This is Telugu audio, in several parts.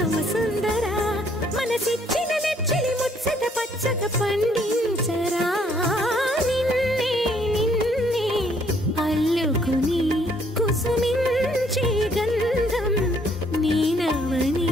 శ్యామ సుందర మనసిచ్చిన నెచ్చిలి ముచ్చట పచ్చక పండించరా నిన్నే నిన్నే అల్లుకుని కుసుమించే గంధం నీనవని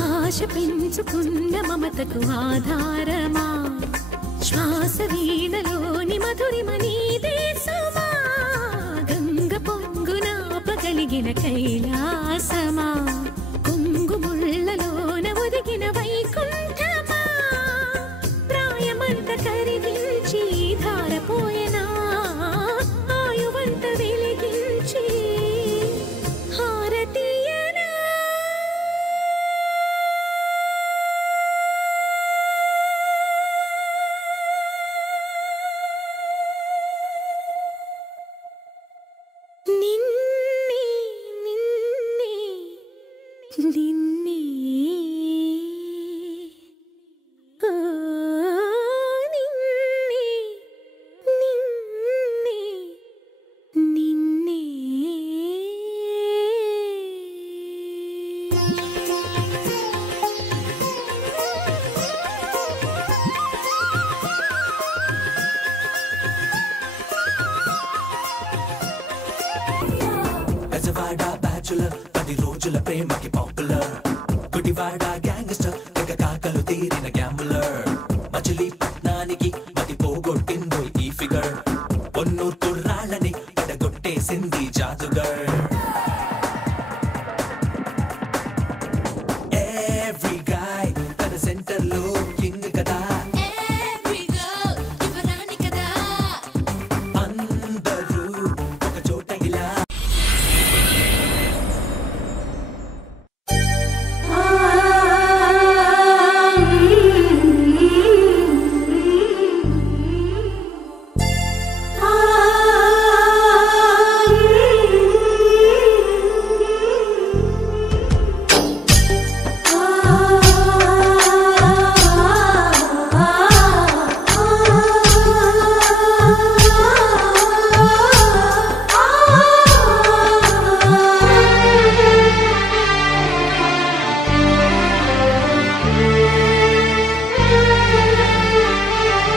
ఆశ పెంచుకున్న మమతకు ఆధారమా శ్వాస వీణలోని మధురిమ నీదే సుమా గంగ పొంగున పగలిగిన కైలాసమా కొంగు ముళ్ళలోన ఒదిగిన వైకుంఠమా ప్రాయమంత కరిగించి ధారపోయనా ఆయువంత వెలిగించి హారతీయనా నిన్నే నిన్నే నిన్నే ఓ నిన్నే నిన్నే నిన్నే బెజవాడ బ్యాచులర్ 10 రోజుల ప్రేమకి పాపులర్ గుడివాడ గ్యాంగ్స్టర్ తెగ కాకలు తీరిన గ్యాంబులర్ మచిలీపట్నానికి మతి పోగొట్టిందో ఈ ఫిగర్ పొన్నూరు కుర్రాళ్ళని